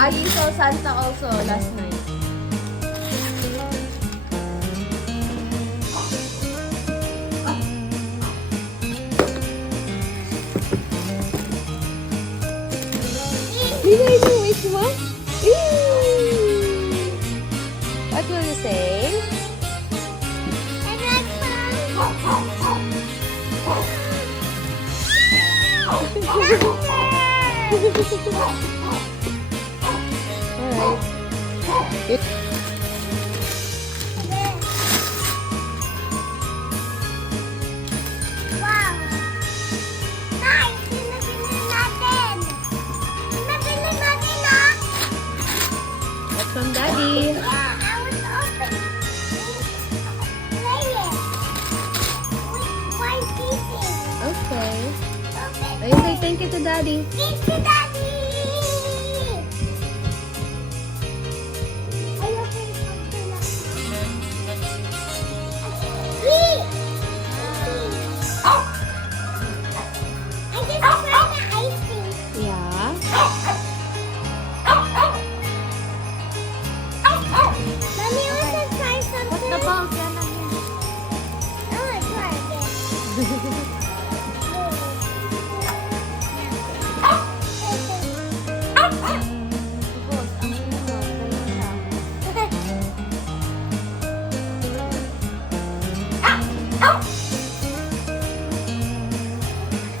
I saw Santa also last night. Did I know which one? What will you say? Alright. Wow! Guys, pinabili natin! Pinabili natin, ah! That's from Daddy. Yeah, I was open. Play it. With white pieces. Okay. Open. Ayun, say thank you to Daddy. Thank you, Daddy! Ay, open, open na. Wee! I just tried the ice cream. Yeah. Mommy wants to try something. What's the ball? I want to try again.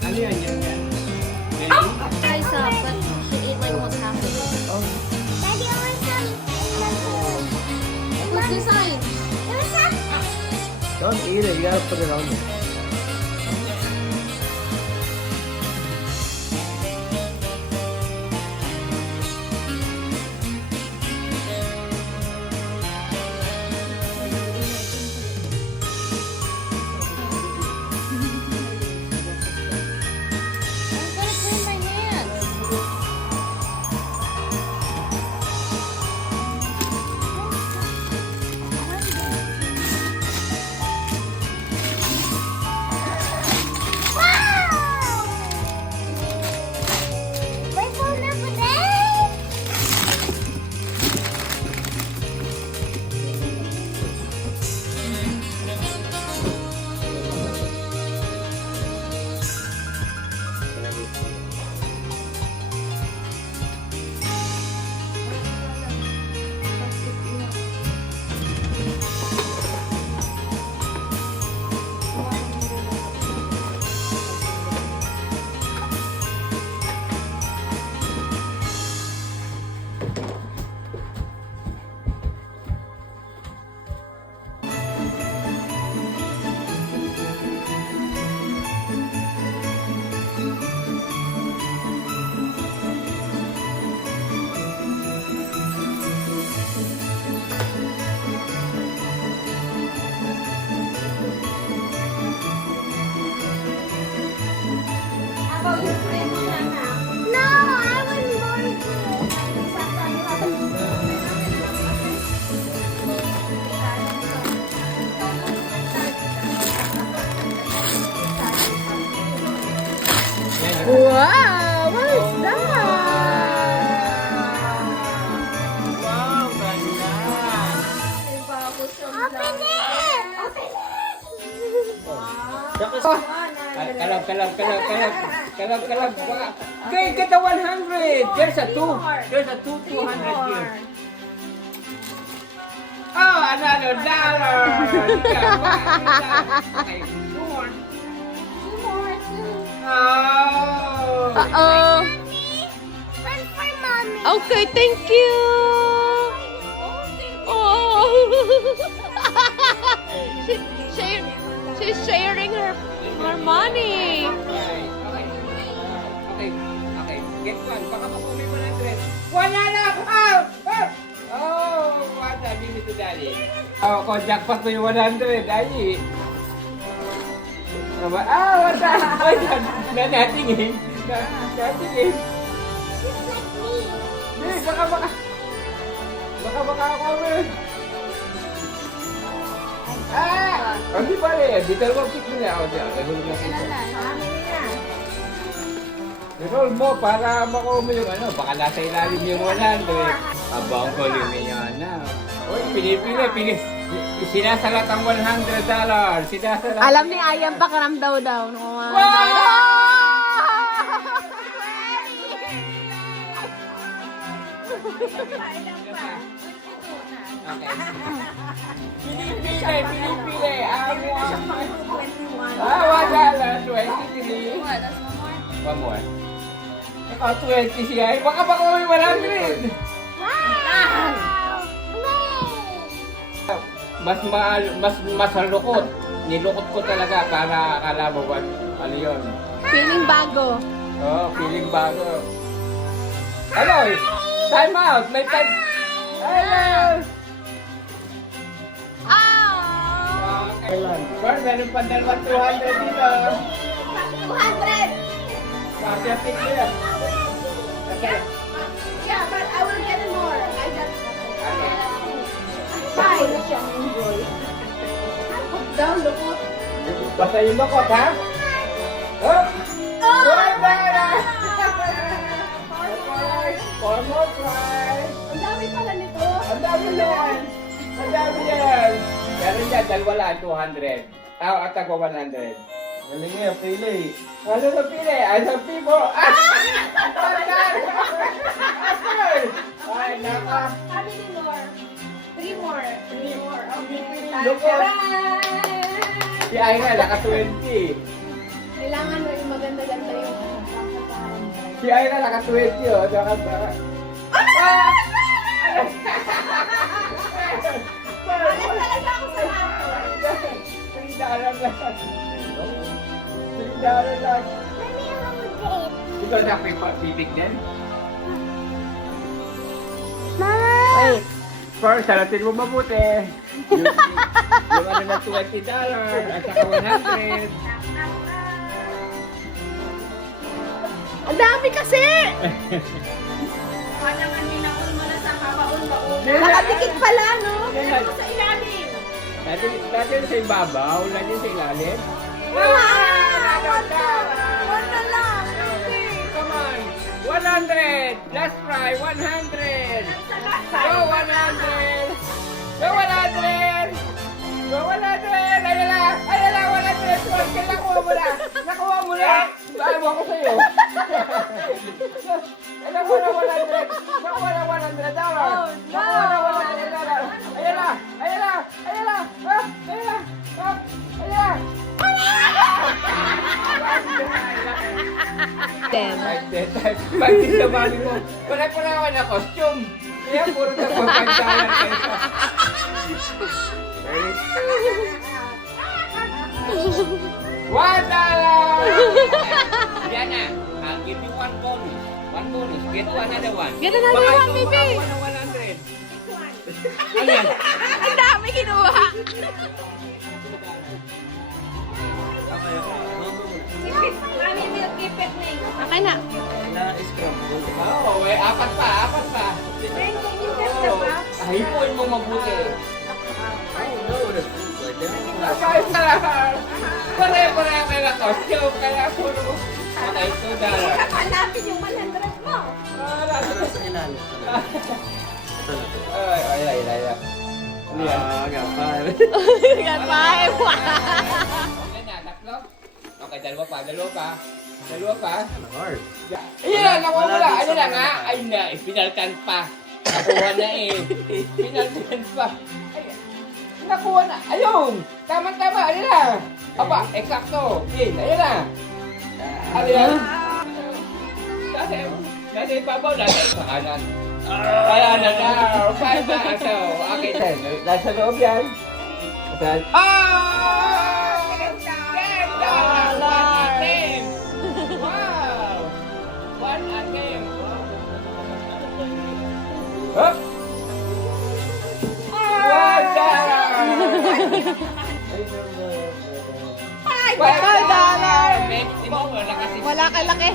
Ano yan? I saw, but she ate like almost half of it. Oh. Daddy, I want some. What's this sign? There was some. Don't eat it. You gotta put it on there. I'm gonna clean my hands. Wow! We're going over there. No, I want more. Wow! What is that? Wow, ganda! Open it! Open it! Kalab. Okay, get the 100. There's a 2. There's a 200 here. Oh, another dollar. Okay, 2 more. Oh. Uh-oh. One for mommy. Okay, thank you. Oh. She's sharing her money. Okay. Get one. Baka makuha mo 100. Wala na! Oh, what? Give it to daddy. Oh, kung jackpot mo yung 100, ay. Wala. Ay, natingin. Natingin. Just like me. Hey, baka ako rin. Hindi pa rin. Dito mo pick mo na ako dyan. Nagulog na siya. I-roll mo para makuha mo yung ano, baka nasa ilalim yung 100. Aba, ang galing niya na. Uy, pili. Sinasalat ang $100. Sinasalat. Alam ni Ayan pakaram daw. Okay. Pinipili. $1. 23. One more. Ikaw, 20 siya. Baka may 100. Mas malukot. Nilukot ko talaga para akala mo ano yun. Feeling bago. Oh, feeling bago. Ano? Time out. May time. Hello. Okay. Bar, meron pa dalawang 200 dito. 200. Bakit pick mo yan? Okay. Yeah, but I will get more. I just Okay. buy. Put down the food. Basta yung lukot, ha? Oh! Four more tries. Ang dami pala nito. Ang dami yan. Ang dami yan. Meron yan, dalawa lang, 200. At ako 100. Galing nga, pili. Ano na pili? Ay, sa pipo. Ay, naka. How many more? 3 more. 3 more. Okay. Look at. Si Aina, naka 20. Kailangan mo yung maganda-ganda yung Si Aina, naka 20. Oh, naka. talaga ako sa lahat. $3 lang. $3 lang. Ikaw na pipig din? Wait. First, salatin mo mabuti. Yung ano na $20 at saka 100. Ang dami kasi! Nakadikit pala, no? Sa ilalim. Natin sa ibabaw, natin sa ilalim. Wala lang. Come on. 100. Last try. 100. Go 100. Go 100. Go 100. Ayun na. 100. Nakuha mo na. Nakuha mo na. Bago ako sa'yo. Nakuha na 100. Nakuha na $100. Nakuha na $100. Ayun na. Ayun na. Ayun na. Ayun na. Ayun na. Pag disabali mo, pala ako na costume. Kaya puro ka po pagsalan kayo. $1! Diana, I'll give you one bonus. One bonus. Get another one. Get another Baka one, baby. ikaw makakuha ng 100. Ayan. Ang dami kinuha. Okay na. Oo, apat pa. Hipuin mo mabuti. Nakayos ka lang. Pare-pareho kayo na costume, kaya puro okay, $2. Hanapin yung 100 mo. Ay. Ano yan? Got five. Ilan na? Tatlo? Okay, dalawa pa. Ayan, nakuha mo na. Ano na nga? Ay na, pinalkan pa. Nakuha na eh. Pinalkan pa. Ay, nakuha na. Ayun! Tama. Ano na? Aba, eksakto. Ayun na. Ano yan? Nasa ibabaw, nasa sa kanan. Kaya na daw. Five na. So, okay, 10. Nasa loob yan. One attempt. Up. $5. Wala kay laki.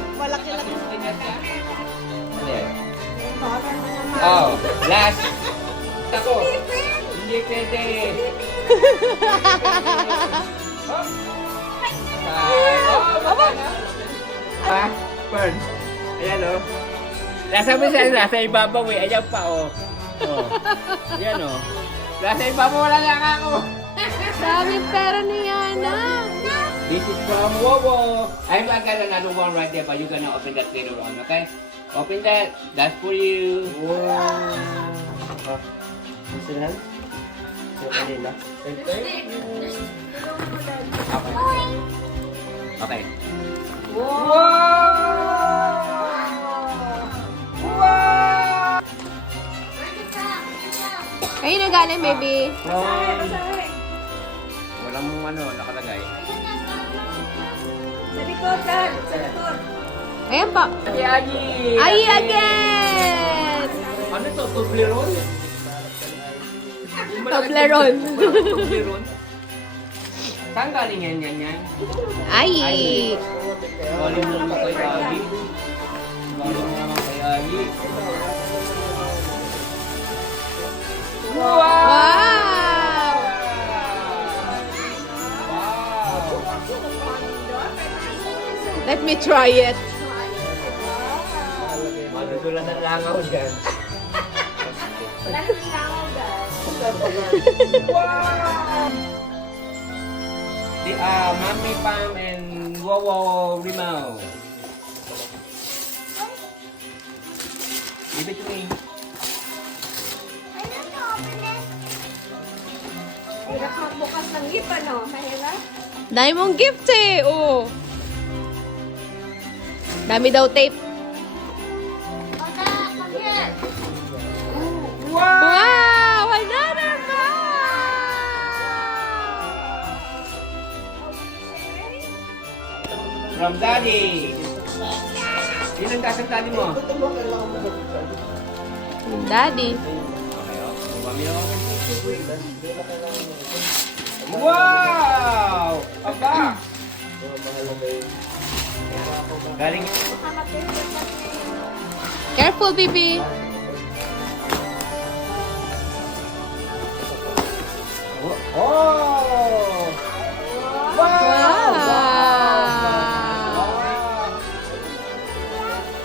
Oh, last. Ako. Hindi pwede. Oh, baka na. Fern. Ayan, oh. Nasabi siya, nasa ibabaw eh. Ayan pa, oh. Oh. Yan, oh. Nasa ibabaw, wala lang ako. Dami pera ni Yana. This is from Wowo. I'm not gonna another one right there, but you're gonna open that later on, okay? Open that. That's for you. Wow. Gusto na? Sa kanila? Okay. Wow! Wow! Ayun na galing, baby. Walang ano, nakalagay. Sa likod, Dad. Sa likod. Ayan pa. Agi! Ay, again! Ano to? Toblerone? Toblerone. Toblerone? Saan galing yan? Ay. Galing mo naman kay Agi. Galing mo naman kay Agi. Wow! Wow! Let me try it. Madudulan ng langaw dyan. Wala nang langaw, Dad. Wow! The Mami Pam and Wowo Rimao. Give it to me. Hirap magbukas ng gift, ano? Mahirap? Dami mong gift eh. Oh. Dami daw tape. Wow! Another From Daddy. Sino ang taas ng daddy mo? Daddy. Okay, oh. Mami na ako. Wow! Aba! Galing. Careful, baby. Oh! Wow!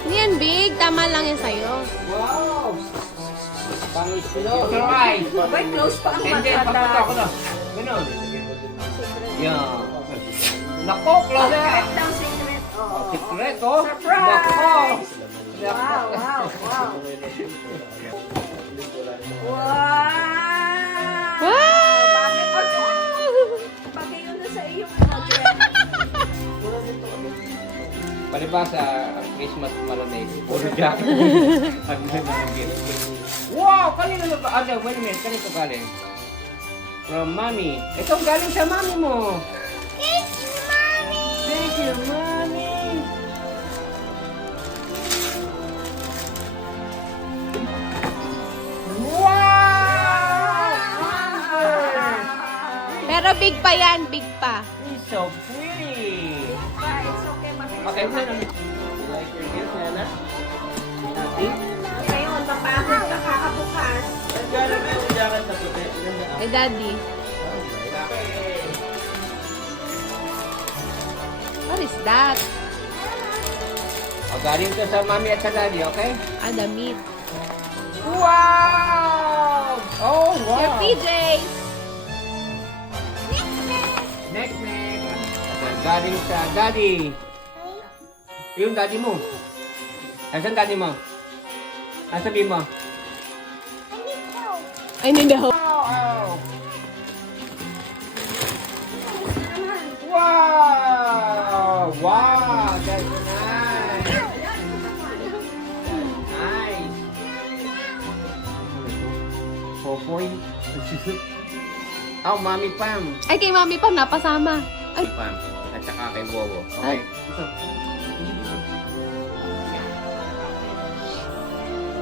Hindi yan big. Tama lang yan sa'yo. Wow! Pangit sila. Alright. Wait, close pa ang And then, mata, pagpunta Dad. ko na. Ganun. Yan. Nako, close na. Secret daw, secret. Oo. Secret, oh. Surprise! Nako. Wow, wow, wow. Wow! Bakit? Bagay yun na sa iyo. Palibasa, ang Christmas malamig. Puro jacket. Ang ganda ng gift. Wow! Kanino na ba? Wait a minute. Kanino galing? From Mommy. Itong galing sa Mommy mo. Thank you, Mommy. Wow! Pero big pa yan. Big pa. It's so pretty. It's okay, makikita. Okay, saan? Like your gift, Nana? Happy? Ngayon, mapagod na kakabukas. Ay, Daddy. What is that? O, galing to sa Mommy at sa Daddy, okay? Ah, the meat. Wow! Oh, wow! Your PJs. Next. Galing sa Daddy. Yung Daddy mo. Asan Daddy mo? Ang sabi mo? I need help. Wow! Wow! Wow! That's nice! Nice! Popoy. Oh, Mommy Pam. Ay, kay Mami Pam napasama. Ay, Pam. At saka kay Wowo. Okay. Ito.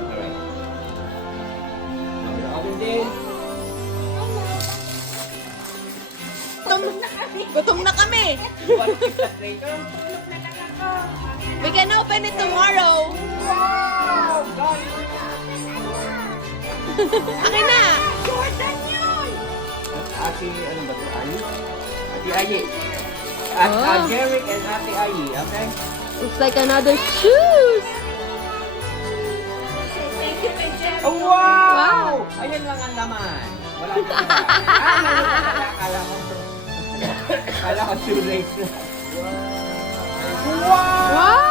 Alright. Mami na open din. gutom na kami. You want to keep that later? We can open it tomorrow. Wow! God! Akin na. Ate, ano ba ito? Ayi? Ate Ayi. At Oh. Derek and Ate Ayi, okay? Looks like another shoes. Oh, wow! Ayan lang ang laman. Wala na. Akala ko. Akala ko shoelace na. Wow!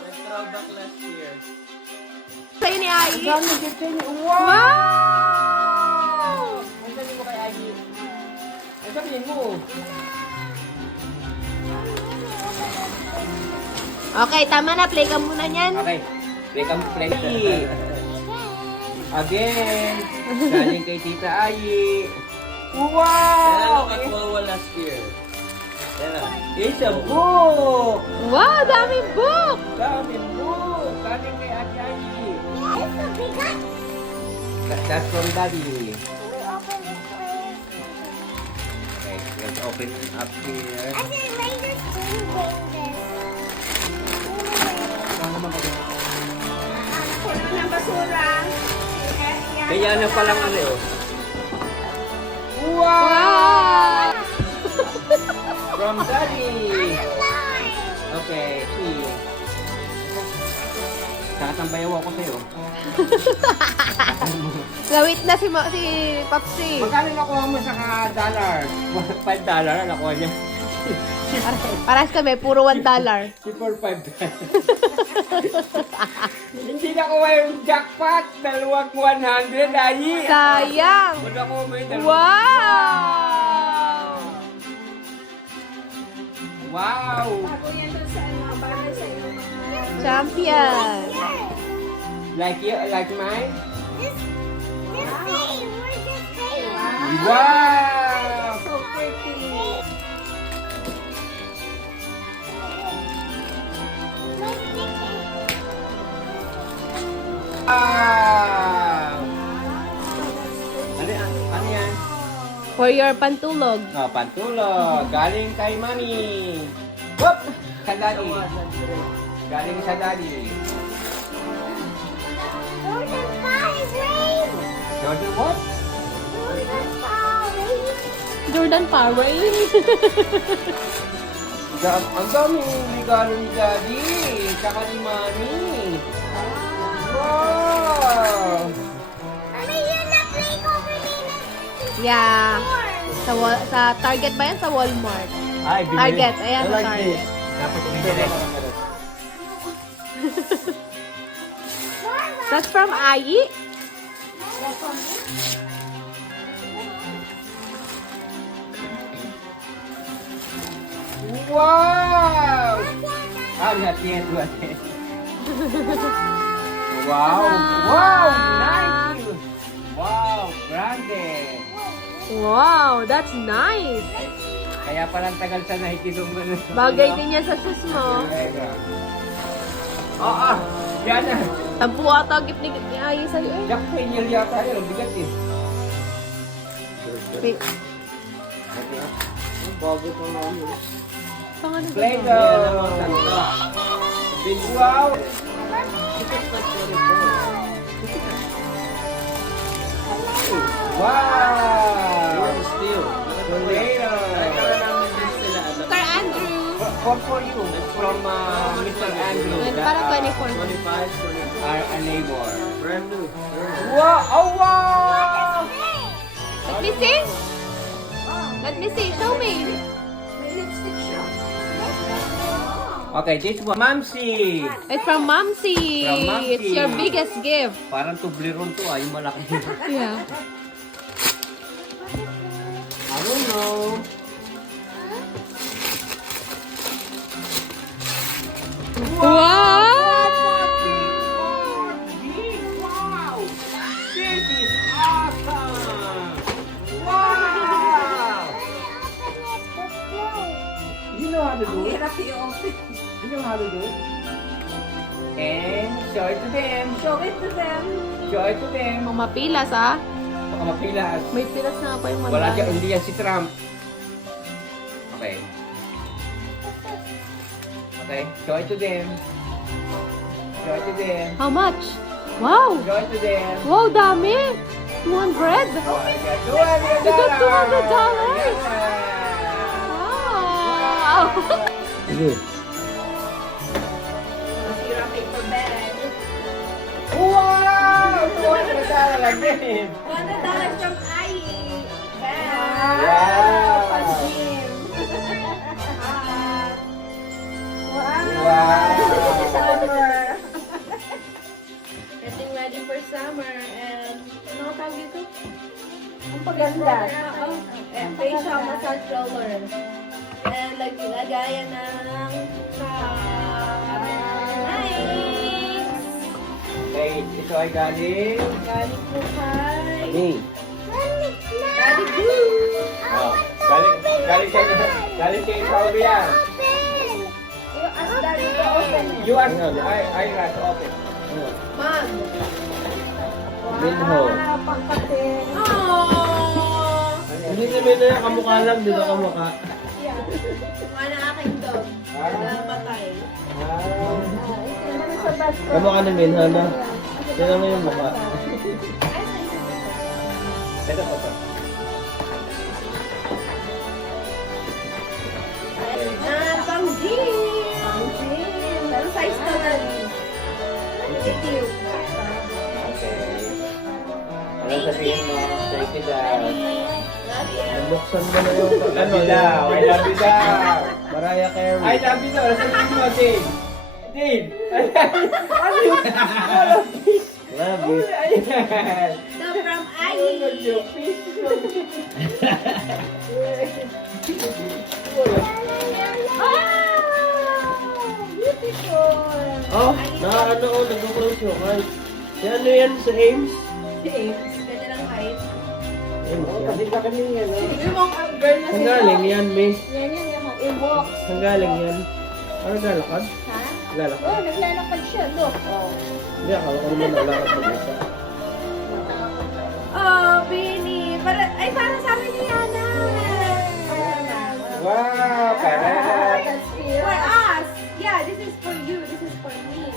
Let's throw back last year. Sa'yo ni Ai. Wow! Wow! Ang sabi mo kay Ivy. Ang sabihin mo. Okay, tama na. Play ka muna niyan. Okay. Play ka play. Again. Galing kay Tita Ayi. Kailan Wow! ako nagwawa last year? Kailan? It's a book! Wow, daming book! Daming book! Galing kay Ate Ayi. It's a big one. That's from Daddy. We open this way. Okay, let's open it up here. I didn't bring this. Didn't bring this. Puno ng basura. Kaya na palang ano yun. Wow! From Daddy! Okay, see. Tatampayaw ako sa'yo. Nawit na si Popsi. Magkano nakuha mo sa dollar? $5 nakuha niya. Paras kami, puro $1. Si for $5. Hindi nakuha yung jackpot. Dalawang 100, Ayi. Sayang! Wala ko may dalawang. Wow! Wow! Bago yan doon sa mga bagay sa iyo. Champion! Like you, like mine? This thing. Where's this thing? Wow! So pretty. Wow! Ano yan? For your pantulog. Oh, pantulog. Galing kay Mami. Whoop! Sa Daddy. Galing sa Daddy. Jordan Rain. Jordan what? Jordan Power. Ang daming regalo ni Daddy. Tsaka ni Mami. Wow! Ano yun na play ko kanina? Yeah. Sa Target ba yan? Sa Walmart. Ay, binili. Target. Ayan, I sa like Target. this. Dapat binili. That's from Ai. Wow! Ah, lihat yet. Wow! Wow! Nice! Wow! Branded! Wow, that's nice. Kaya palang tagal sa nakikisong mo. Bagay din yan sa shoes mo. Oo! Yan na! Tampu ata gift ni Ai sa'yo eh. Jack Daniel yata yun. Ang bigat eh. Wait. Bago ko na yun. Pang ano ba? Play-Doh! Big wow! Wow! Still. Play-Doh! namin din sila. Sir Andrew. For you, from Mr. Andrew. And that, para 24. 25, 24. Are a neighbor. Brand new. Wow! Oh, wow! Let me see. Let me see. Show me. May lipstick siya. Okay, this one. Mamsi! It's from Momsy. From Momsy. It's your biggest gift. Parang Toblerone to yung malaki. Yeah. I don't know. Wow! Wow! This is awesome! Wow! You know how to do it? Hirap i-open. You know how to do it? And show it to them. Show it to them. Show it to them. Kung mapilas ah. Baka mapilas. May pilas na pa yung Wala siya, mandala. hindi yan si Trump. Okay. Okay, show it to them. Show it to them. How much? Wow! Show it to them. Wow, dami! 200! $200. You got $200. Wow! Sige. Masira paper bag. Wow! din. $100 from Ai. Wow. Pag-gym. Wow. Summer. Getting ready for summer and ano ang tawag dito? Ang paganda. Facial massage roller. And lagayan ng nice. Okay, ito ay galing. Galing po kay Hey. Daddy Blue. Oh, galing kay Saudi yan. Yung ask Daddy to open it. You ask, I got to open. Mom. Minho. Pangkatin. Aww. Hindi naman na yan, kamukha lang, di ba kamukha? Mga na aking dog. Napatay. Kamukha ni Minha na. Tignan mo yung mukha. Ito po. Pang gym. Ano size to na? Cute. Okay. Ano sabihin mo? Thank you daw. Love you. Buksan mo na yung Love you daw. I love you daw. Mariah Carey. I love you daw. Ano sabihin mo, Dave? Dave! Ano yun? Love you. Ayan. So from Ai. Oh, ano oh, nag-close yung eyes. Si ano yan sa Ames? Ganyan lang height. Ames yan. Kasi kami yan. Yung mga girl na Ang galing yan, May. Yan yung i-walk. Ang galing yan. Ano galakad? Ha? Galakad? Oh, naglalakad siya. Look. Oh. Hindi, akala ko naman nalakad mag-isa. Oh, Bini. Para sa amin ni Yana. Wow, correct. For us. Yeah, this is for you. This is for me.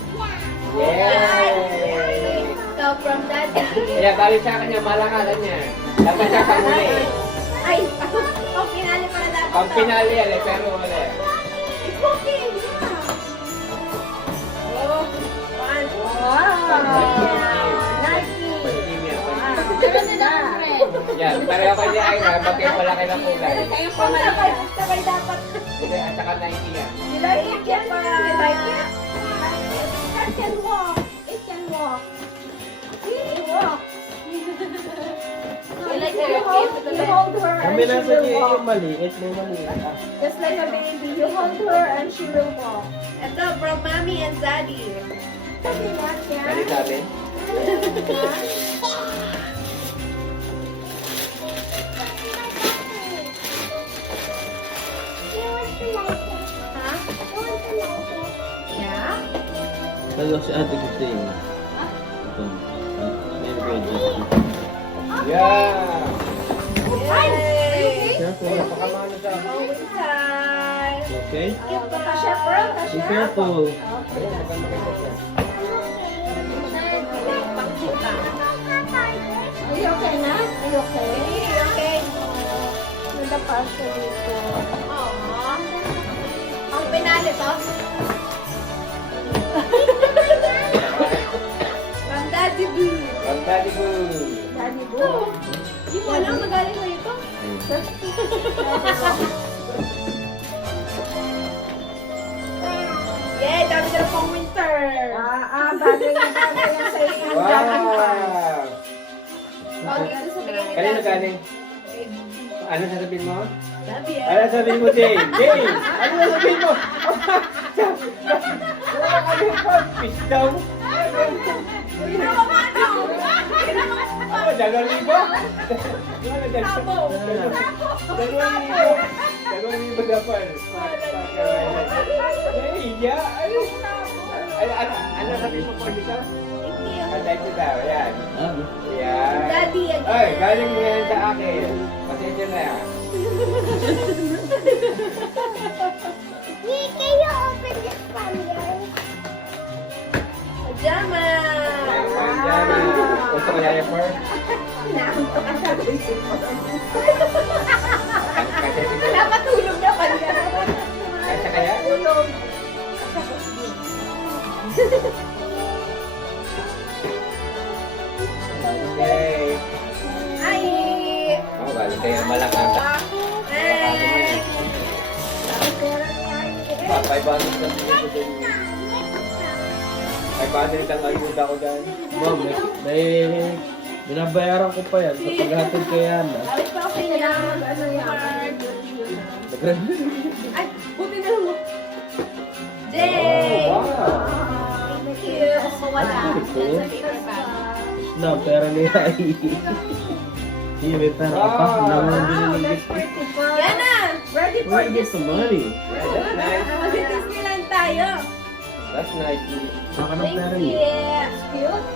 Yay! So from Daddy. Kaya balik sa akin yung malakalan niya. Dapat siya panguli. Ay, oh, pinali pala dapat. Pang pinali yan eh, pero wala. It's okay. Yeah. Oh, one. Meron din ako friend. Yan, pareho kayo ni Ira, bakit wala kayo ng kulay. Kayo Oh, pa man. sabay dapat. Hindi, at saka Nike yan. Sila yan pa. It can walk. It can walk. It walk. I like You your hold, face. you hold her and Kami she nasa will niya walk. yung maliit, may maliit. Just like a baby. You hold her and she will walk. Ito, from Mommy and Daddy. Kasi not Dali yan. sa amin. Ha? Yeah? Ano si Ate gusto yun? Ito. May gadget. Yeah! Yay! Careful. Napakamano sa akin. Oh, inside. Okay? Kasha, bro. Be Kasha. careful. Okay. Pangkita. Are you okay na? Are you okay? Okay. Nadapa siya dito. Aww. Ang pinali to? From Daddy Blue. From Daddy Boo. Daddy Boo. Di mo alam, magaling na ito. Yay! Dami na pang winter. Bagay na bagay yan sa inyo. Wow! Oh, dito sa bigay ni Kanino Daddy. galing? Ano sasabihin mo? Love you. Ano sasabihin mo, Dave? Dave! Ano sasabihin mo? Wala ka din po. Fish daw. Ano, 2,000? Wala, 2,000. 2,000 dapat. Nahiya. Ano sabihin mo po dito? Thank you. Thank you daw. Yan. Yan. Daddy again. Ay, galing mo yan sa akin. Pasensya na yan. Can you open this from here? Pajama. Gusto ko yan yung fur? Kasi siguro. Napatulog na pa niya. Kasi kaya? Tulog. Okay. Pa, 500 lang dito din. 500 lang ayuda ko dyan. Ma'am, may binabayaran ko pa yan sa paghatid kay Yana. Ay, buti na lang. Oh, Yay! wow. Thank you. Mawala. Yan sa paper bag. Na, pera ni Ai. Sige, may pera ka pa. Naman din ng gift. Yan na! Ready for Where get some money? Yeah, that's nice. Mag-Disneyland tayo. That's nice. Saka ng Thank pera you. niya. Cute.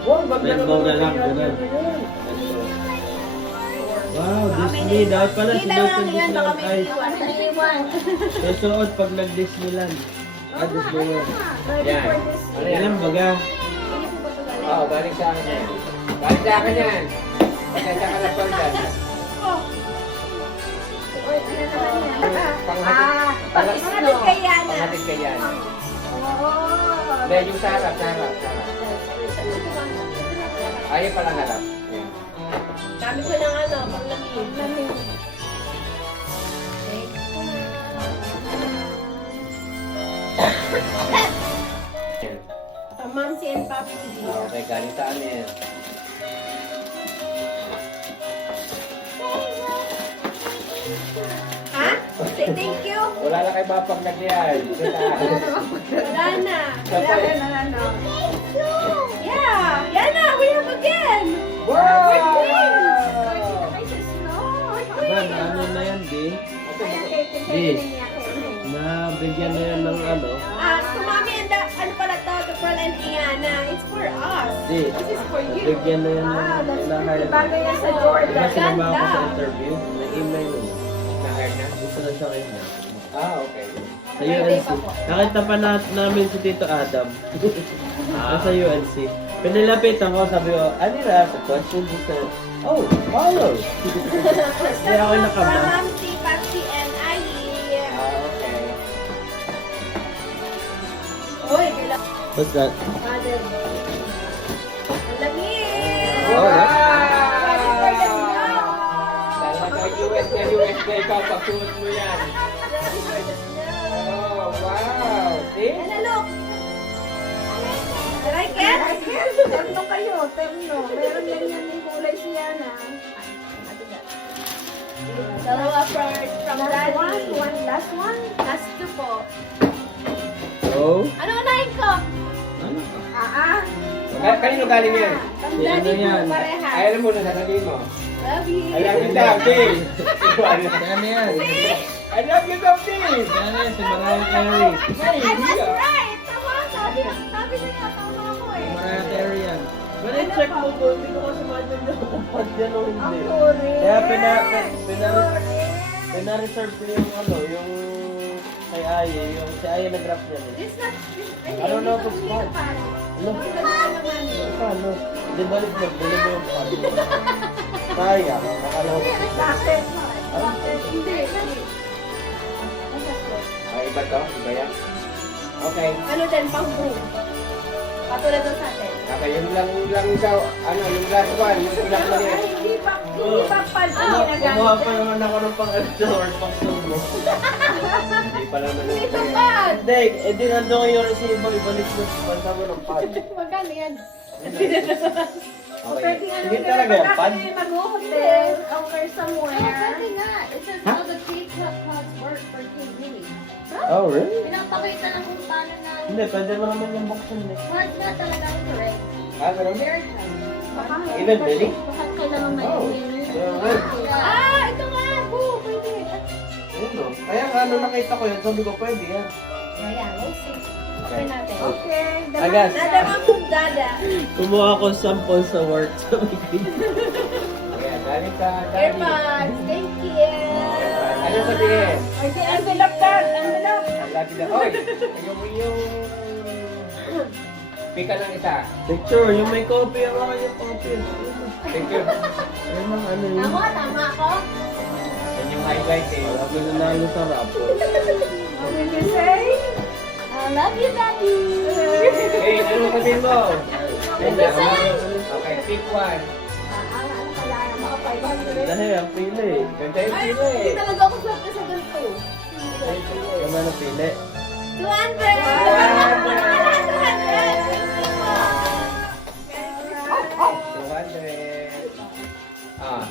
Wow, wag Let's go na lang, ganun. Wow, Disney. Dapat pala si Kita mo Dr. lang yan, baka Disneyland. may Ay, iwan. susuot pag nag-Disneyland. Disneyland. Yan. Ano yan? Alam baga. Oo, balik sa akin yan. Balik sa akin yan. Pasensya ka na po dyan. Pangatid kay Yana. Pangatid ka yan. Oo. Hindi, yung sa harap, sa harap, sa harap. Ayaw palang harap. Yan. Dami ko ng ano, panglamig. Yan. Mamsi and Papi. Okay, galing sa amin. Ha? Say thank you. Wala na kay Bapag na diyan. Wala na. Kapag- Yeah. Yana, we have again. Wow! Man, ano na yan, di? Di. Nabigyan na yan ng ano. Sumami and ano pala to, to Pearl and Iana. It's for us. Di. This is for you. Nabigyan na yan ng na-hire. Bagay yan sa Jordan. Diba sinama ako sa Ganda. interview? Nag-email mo. Na-hire na? Gusto na sa kanya. Ah, okay. Sa UNC. Nakita pa namin si Tito Adam. Sa UNC. Pinilapitan ko, sabi ko, ano na, question he said, oh, follow. Kaya ako From nakama. Mamsi, Papi, and Ai. Ah, okay. Uy, kailangan. What's that? Mother. Ang lamig. Wow! Ready for the snow. Talaga US na ikaw, pagsuot mo yan. Ready for the snow. Oh, wow! See? Ano, look? Like it? Terno kayo, terno. Meron yan yan yung kulay siya na. Dalawa from Last one, Daddy. last one. Last two po. Oh? Ano unahin ko? Ano? Kanino galing yan? From Si ano Daddy yan? po, parehas. Ay, alam mo na, sasabihin mo. Love you. I love you, Dave. Ano yan? I love you, Dave. Ano yan? Si Mariah Carey. I was right. Tama, sabi niya, tama ako eh. Mariah Carey yan. But check mo po, hindi ko kasi imagine na kapag yan o hindi. Sorry. Kaya pina-reserve ko yung ano, yung kay Aye, yung si Aye nag-rap niya. This not, I don't know if it's fun. Ano? Ano? Paano? Hindi balik mo, bili mo yung pan. Sayang, nakala ko. Bakit? Hindi. Ay, iba to? Iba yan? Okay. Ano din, pang brew. Patulad doon sa atin. Okay, yung lang sa, ano, yung last one, yung lang na yan. Hindi pa pan. Kumuha pa naman ako ng pang-alto or pang-sumo. Hindi pa naman. Hindi pa pan! Hindi, di nandun yung resibo, ibalik mo sa panta mo ng pad. Magkano yan? Okay. Hindi talaga yan, pad. Mag-hotel or somewhere. Pwede nga. It says how the cake pods work for King Louie. Oh, really? Pinapakita lang kung paano na. Hindi, pwede mo naman yung buksan eh. Hard nga talaga ito, right? Ah, ganun? Very hard. Even Billy? Baka kailangan may Oh. Ito nga! Pwede. Yun o. Kaya nga, nung nakita ko yan, sabi ko, pwede yan. Ayan, we'll see. Okay natin. Okay. Agas. Dada mo kung dada. Kumuha ko sample sa work. Ayan, galing sa Airpods, thank you. Ano sabihin? Envelope that. Envelope. Ang lagi na, oy! Yung pika lang isa. Picture, yung may copy, ako yung copy. Thank you. Ayun mga ano yun. Tama ako? Yan yung highlight eh. Wala ko nanalo sa rap. What will you say? I love you, Daddy. Hey, ano sabihin mo? Thank you, son. Okay, pick one. Ano kaya na mga 500? Dahil, ang pili. Ganda yung Ay, pila hindi eh. talaga ako swerte sa ganito. Ano na pili? 200. Ah.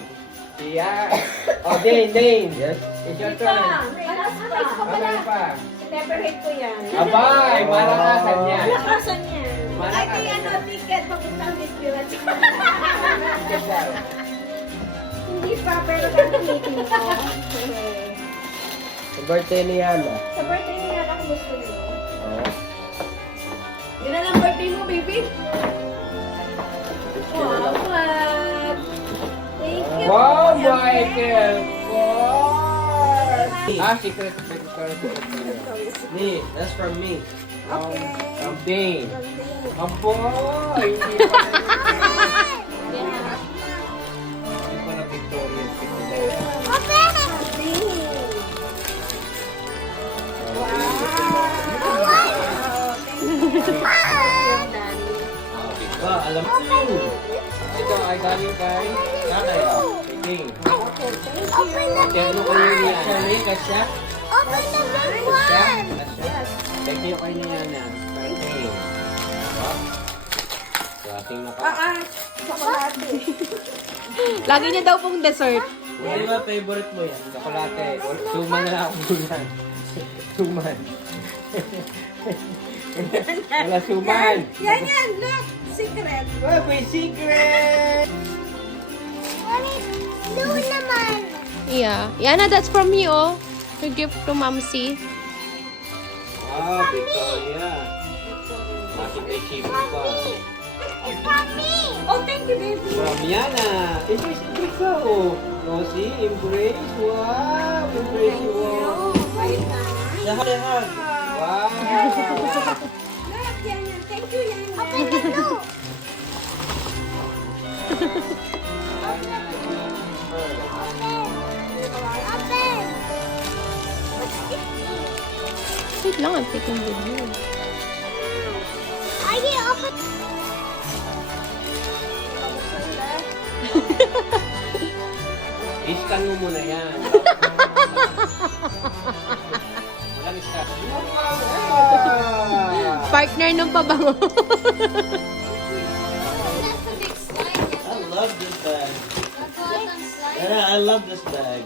Siya. Oh, Dane. Yes. It's your turn. Ano pa? Separate ko yan. Abay, marakasan niya. Lakasan niya. Ay, Marakasan kaya niya. ano, ticket papuntang Disneyland. Hindi pa, pero gagamitin ko. Sa birthday ni Yana. Sa birthday niya ako gusto niyo. Oo. Yun na lang birthday mo, baby. Wow, what? Thank you. Wow, Michael! Wow! Ah, secret. Me, that's from me. From Dane. Ang boy! Hindi pa na Victoria's Secret. Wow, alam mo. Ito ay galing kay Tatay. Kay Dane. Terno ko yun yan. Kami, kasya. Open the big one. Thank you kay Niana. Kay Dane. So, ating naka... Lagi niya daw pong dessert. Hindi ba favorite mo yan? Chocolate. Suman na lang ako bulan. Suman. Wala suman. Yan, look! Secret. Wow, may secret! Blue naman. Yeah. Yana, that's from me, oh. Your gift to Mamsi. Wow, Victoria. Bakit may shipping pa? It's from me. Oh, thank you, baby. From Yana. Embrace ka, oh. Oh, see? Embrace. Wow. Embrace you, oh. Sa hug. Wow. Look, yan. Thank you, yan. Open the blue. Open. Wait lang, I'm taking video. Are you open? I-scan mo muna yan. Walang scan. Wow. Partner ng pabango. I love this bag. Yeah, I love this bag.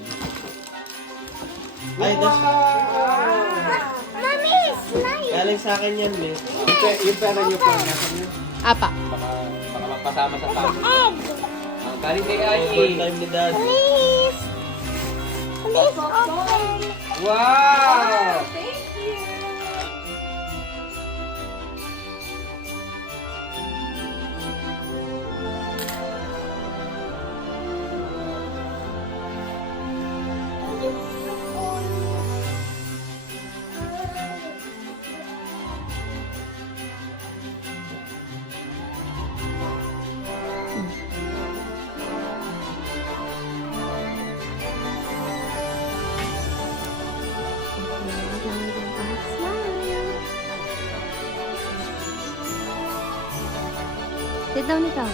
Ay, that's... Mommy, slime. Galing sa akin yan, miss. Yung pera niyo po, nasa niyo. Apa. Baka magpasama sa tao. Egg. Galing kay First Ayi. time ni Dad. Please. Please open. Wow! Thank you. Sit down ikaw.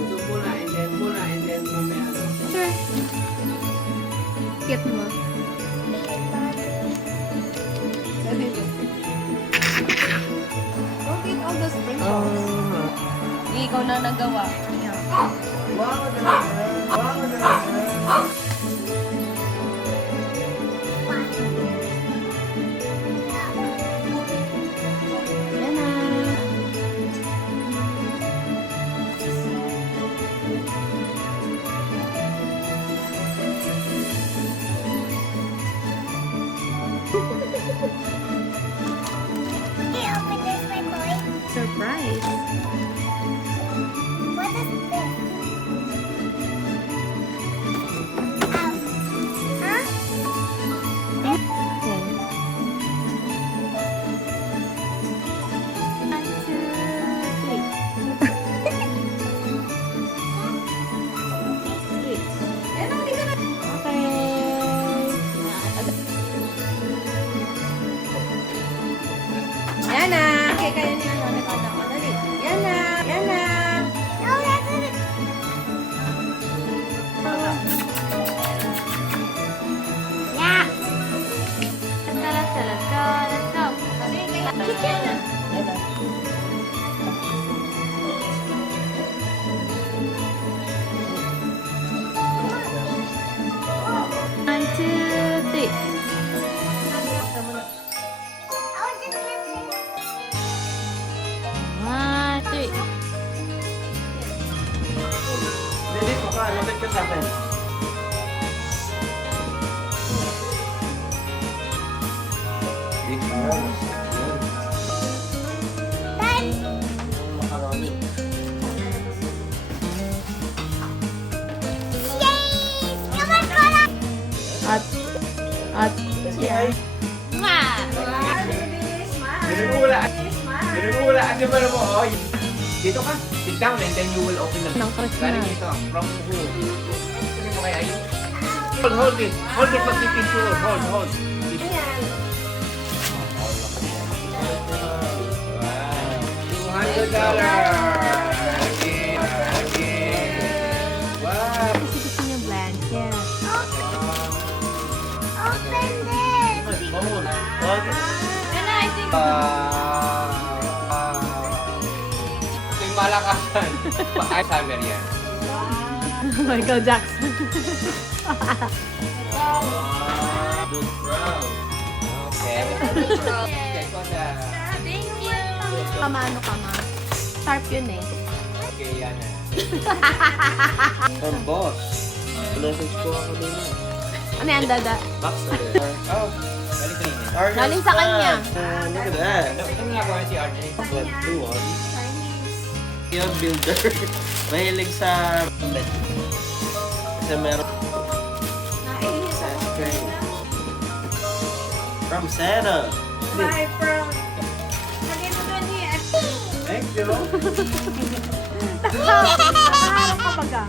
Ito muna, and then mamaya ano. Sure. Cute mo. Don't eat all the sprinkles. Hindi, ikaw na nagawa. Yan na. Can you open this, my boy? Surprise. What is this? Sabay kayo ni ano, nagkata ko. Dali. Yan na. Yan na. No, that's it. Yeah. Let's go. Let's go. Chicken. One, two, three. One, three. Dito ka, lapit ka sa akin. Dito ka. Makarami. At, Mwah! Binuhulaan niyo ba mo? Oy. Dito ka. Sit down and then you will open the Nang crush na. Galing ito. From who? Sabi mo kay Ayun. Hold it. Hold it magpipicture. Hold. Wow. $200. Again. Wow. Kasi gusto niya blanket. Open this. Phone. Yan na, I think. Ito yung malakasan. Ay, summer yan. Michael Jackson. Good brown. Okay. Check on the... Thank you. Kamano ka, ma? Sharp yun eh. Okay, yan na. From boss. Message ko ako din. Ano yan, dada? Box Oh, galing kanina. Galing sa kanya. Look at that. Ano nga ba si RJ? What, 2-1? Yung builder. Mahilig sa bed. Kasi meron. That's great. From Santa. Bye, from. Lagay mo doon niya. Thank you. Nakaharap ka baga.